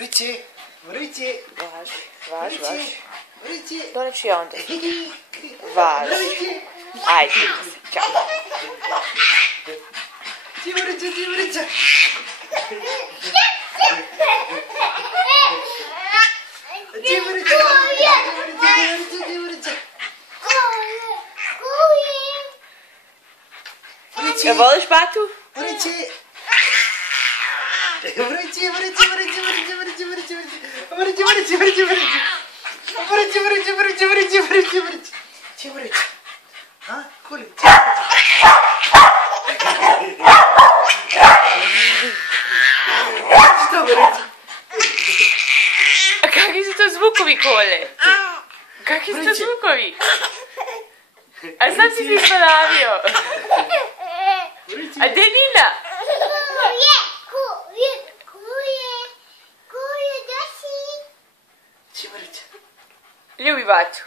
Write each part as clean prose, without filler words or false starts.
Vrće, vrće. Važi. Vrće. Doneću ja onda. Važi. Ajde, čao. Ti vrće. Ja voliš Batu? Vrće. A, kuli, Što vrće? A kakvi su to zvukovi, Kole? Kakvi su to zvukovi? A sad si se isparavio. A gdje je Nina? Ljubi Batu.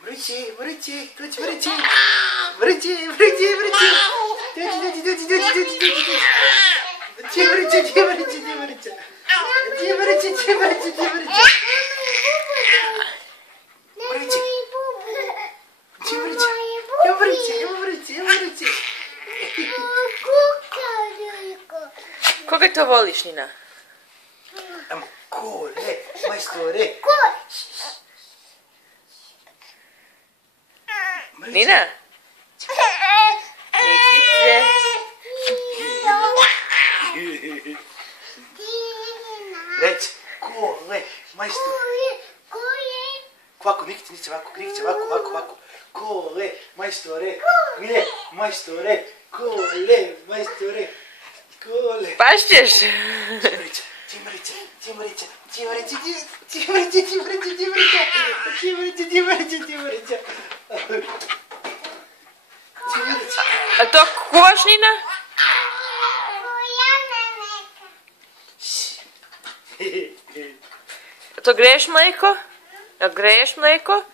Vrće. Koga to voliš, Nina? Kole, majstore. Nina? Nikice. Reci, kole, majstore. Ovako, Nikice, ovako. Kole, majstore. Mile, majstore. Kole, majstore. Kole. Pašćeš? Timrice. A to kuvaš, Nina? A to greješ mleko? A greješ mleko?